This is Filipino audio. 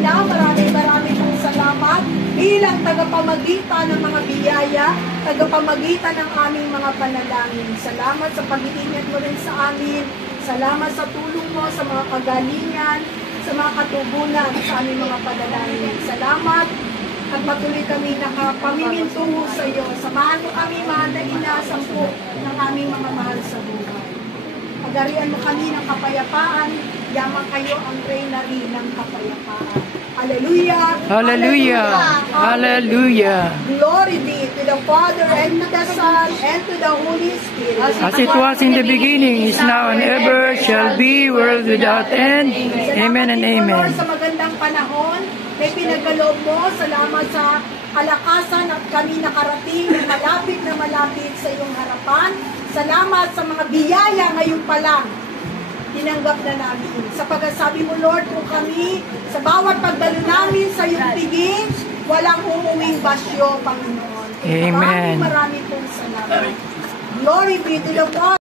Ina, maraming pong salamat bilang tagapamagitan ng mga biyaya, tagapamagitan ng aming mga panalangin. Salamat sa pag-iingat mo rin sa amin. Salamat sa tulong mo sa mga kagalingan, sa mga katubunan sa aming mga panalangin. Salamat at patuloy kami nakapamimintungo sa iyo. Samahan mo kami, mahal na Ina, sampu ng aming mga mahal sa buhay. Pagarian mo kami ng kapayapaan, yaman kayo ang reyna rin ng kapayapaan. Hallelujah! Hallelujah! Hallelujah! Glory be to the Father and to the Son and to the Holy Spirit. As it was in the beginning, is now, and ever shall be, world without end. Amen and amen. Sa magandang panahon, may pinagaloob mo. Salamat sa kalakasan at kami nakarating na malapit sa iyong harapan. Salamat sa mga biyaya ngayon pa lang. Tinanggap na namin. Sa pagkasabi mo, Lord, kung kami, sa bawat pagdalo namin sa iyong piging, walang umuwing basyo, Panginoon. Amen. Maraming pong salamat. Glory be to the Father.